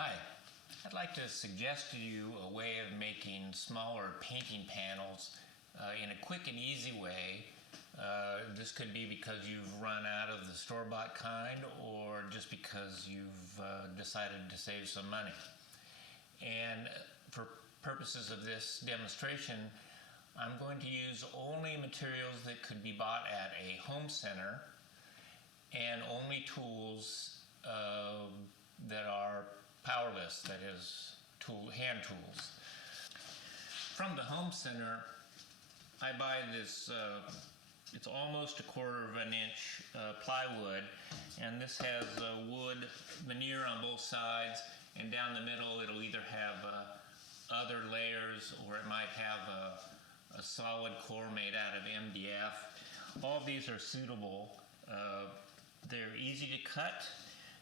Hi, I'd like to suggest to you a way of making smaller painting panels in a quick and easy way. This could be because you've run out of the store-bought kind, or just because you've decided to save some money. And for purposes of this demonstration, I'm going to use only materials that could be bought at a home center and only tools that are powerless, that is, hand tools. From the home center, I buy this, it's almost 1/4 of an inch plywood, and this has wood veneer on both sides, and down the middle it'll either have other layers, or it might have a solid core made out of MDF. All of these are suitable. They're easy to cut.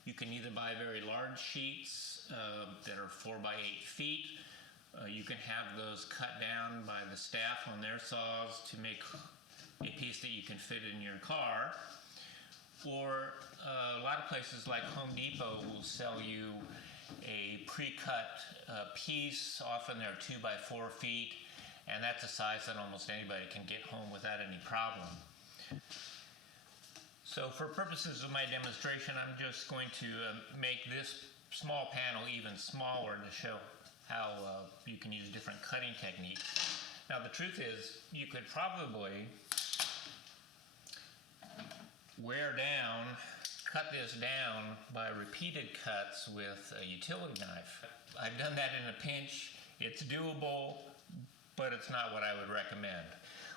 You can either buy very large sheets that are 4 by 8 feet. You can have those cut down by the staff on their saws to make a piece that you can fit in your car. Or a lot of places like Home Depot will sell you a pre-cut piece. Often they're 2 by 4 feet, and that's a size that almost anybody can get home without any problem. So for purposes of my demonstration, I'm just going to make this small panel even smaller to show how you can use different cutting techniques. Now the truth is, you could probably cut this down by repeated cuts with a utility knife. I've done that in a pinch. It's doable, but it's not what I would recommend.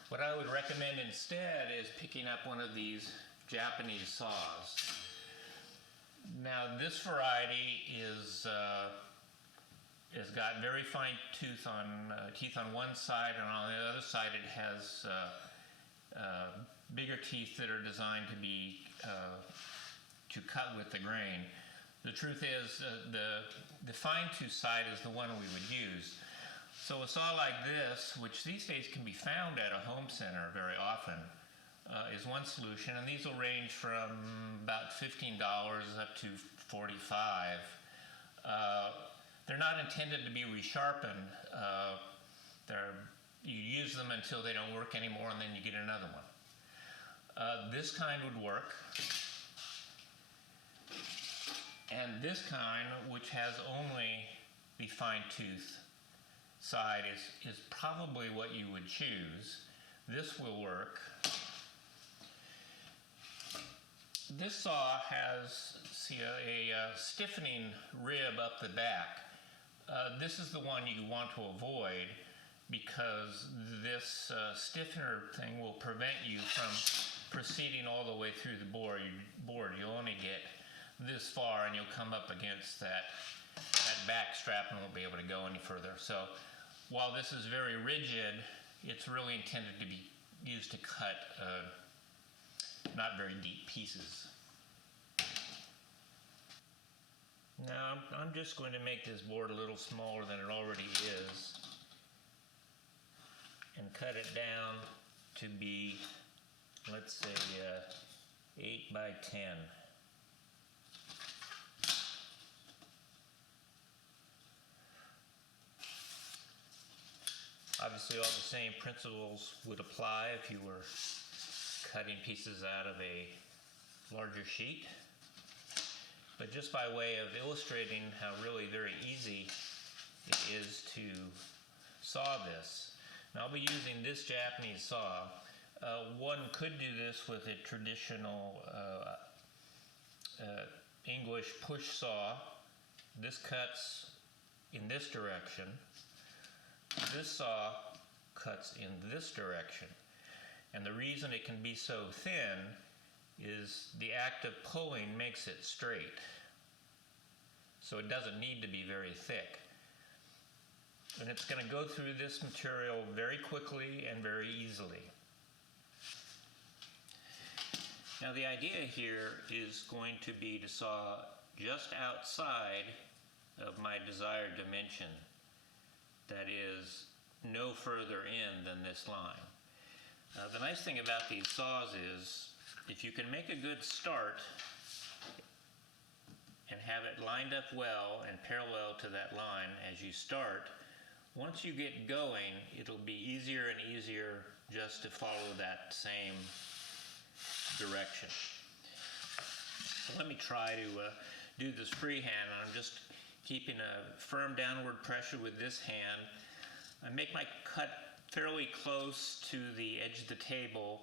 What I would recommend instead is picking up one of these Japanese saws. Now this variety has got very fine teeth on one side, and on the other side it has bigger teeth that are designed to be to cut with the grain. The truth is, the fine tooth side is the one we would use. So a saw like this, which these days can be found at a home center very often, is one solution, and these will range from about $15 up to $45. They're not intended to be resharpened. You use them until they don't work anymore, and then you get another one. This kind would work, and this kind, which has only the fine tooth side, is probably what you would choose. This will work. This saw has, a stiffening rib up the back. This is the one you want to avoid, because this stiffener thing will prevent you from proceeding all the way through the board. You'll only get this far, and you'll come up against that back strap and won't be able to go any further. So while this is very rigid, it's really intended to be used to cut not very deep pieces. Now I'm just going to make this board a little smaller than it already is, and cut it down to be, let's say, 8 by 10. Obviously all the same principles would apply if you were cutting pieces out of a larger sheet. But just by way of illustrating how really very easy it is to saw this. Now I'll be using this Japanese saw. One could do this with a traditional English push saw. This cuts in this direction. This saw cuts in this direction. And the reason it can be so thin is the act of pulling makes it straight. So it doesn't need to be very thick. And it's going to go through this material very quickly and very easily. Now the idea here is going to be to saw just outside of my desired dimension. That is, no further in than this line. The nice thing about these saws is, if you can make a good start and have it lined up well and parallel to that line as you start. Once you get going, it'll be easier and easier just to follow that same direction. So let me try to do this freehand. I'm just keeping a firm downward pressure with this hand. I make my cut fairly close to the edge of the table,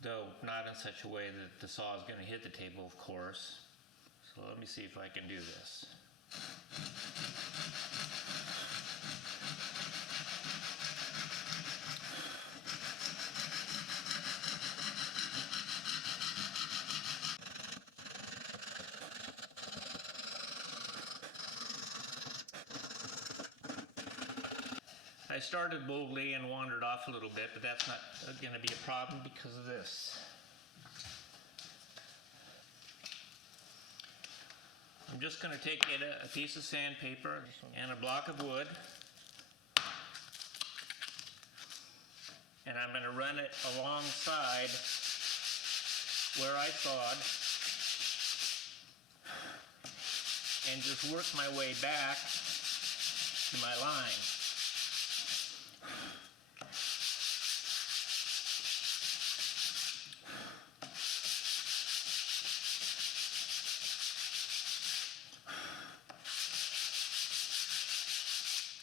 though not in such a way that the saw is going to hit the table, of course. So let me see if I can do this. I started boldly and wandered off a little bit, but that's not going to be a problem because of this. I'm just going to take a piece of sandpaper and a block of wood, and I'm going to run it alongside where I sawed and just work my way back to my line.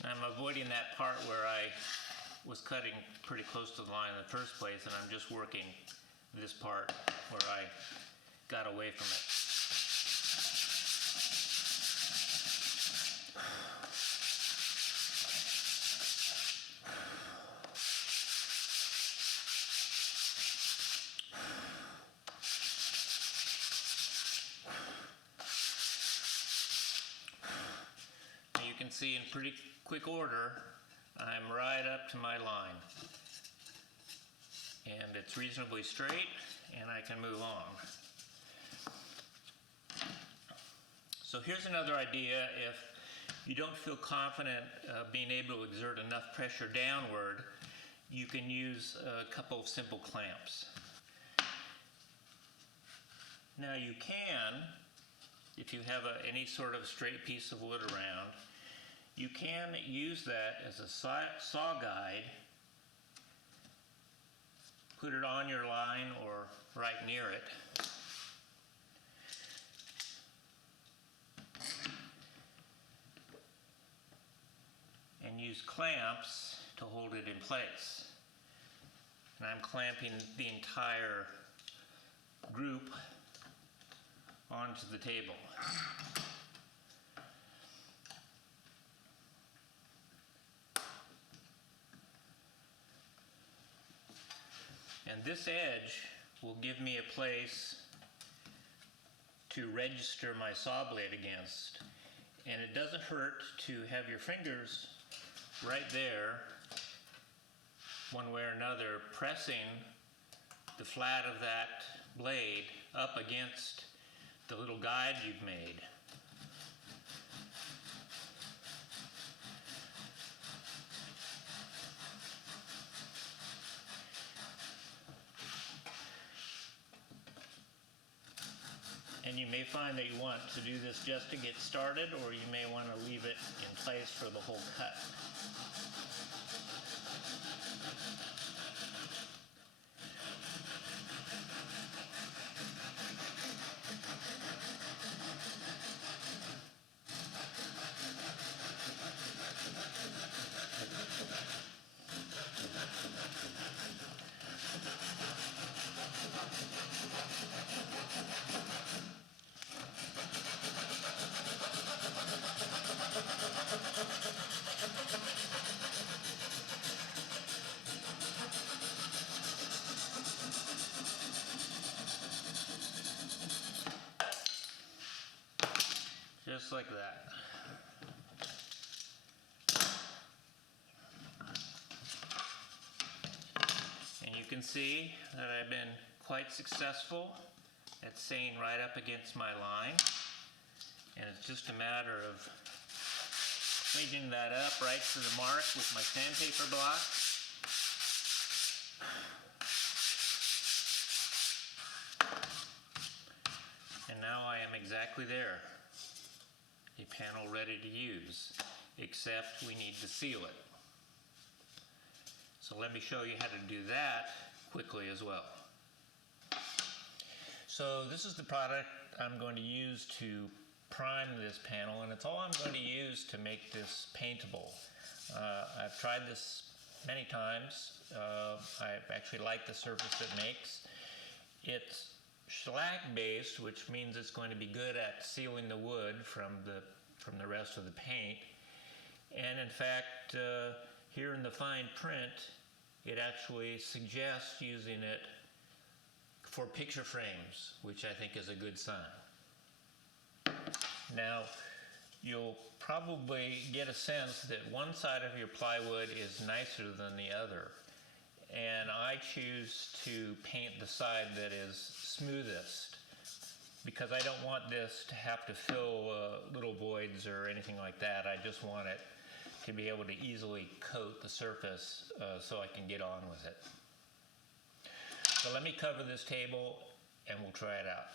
I'm avoiding that part where I was cutting pretty close to the line in the first place, and I'm just working this part where I got away from it. You can see in pretty quick order, I'm right up to my line. And it's reasonably straight, and I can move on. So here's another idea. If you don't feel confident being able to exert enough pressure downward, you can use a couple of simple clamps. Now you can, if you have any sort of straight piece of wood around, you can use that as a saw guide, put it on your line or right near it, and use clamps to hold it in place. And I'm clamping the entire group onto the table. And this edge will give me a place to register my saw blade against. And it doesn't hurt to have your fingers right there, one way or another, pressing the flat of that blade up against the little guide you've made. And you may find that you want to do this just to get started, or you may want to leave it in place for the whole cut. Just like that. And you can see that I've been quite successful at staying right up against my line. And it's just a matter of cleaning that up right to the mark with my sandpaper block. And now I am exactly there. a panel ready to use, except we need to seal it. So let me show you how to do that quickly as well. So this is the product I'm going to use to prime this panel, and it's all I'm going to use to make this paintable. I've tried this many times. I actually like the surface it makes. It's shellac based, which means it's going to be good at sealing the wood from the rest of the paint. And in fact, here in the fine print, it actually suggests using it for picture frames, which I think is a good sign. Now, you'll probably get a sense that one side of your plywood is nicer than the other. And I choose to paint the side that is smoothest, because I don't want this to have to fill little voids or anything like that. I just want it to be able to easily coat the surface so I can get on with it. So let me cover this table and we'll try it out.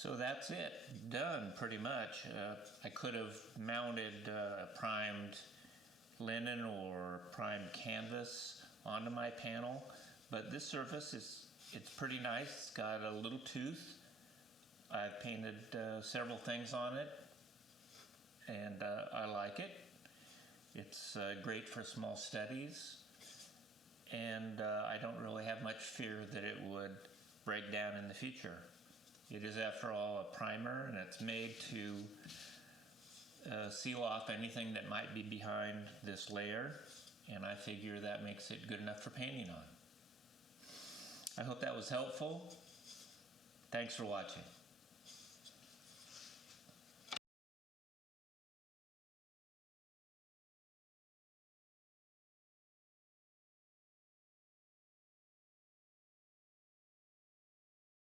So that's it, done pretty much. I could have mounted primed linen or primed canvas onto my panel, but this surface it's pretty nice. It's got a little tooth. I've painted several things on it, and I like it. It's great for small studies, and I don't really have much fear that it would break down in the future. It is, after all, a primer, and it's made to seal off anything that might be behind this layer, and I figure that makes it good enough for painting on. I hope that was helpful. Thanks for watching.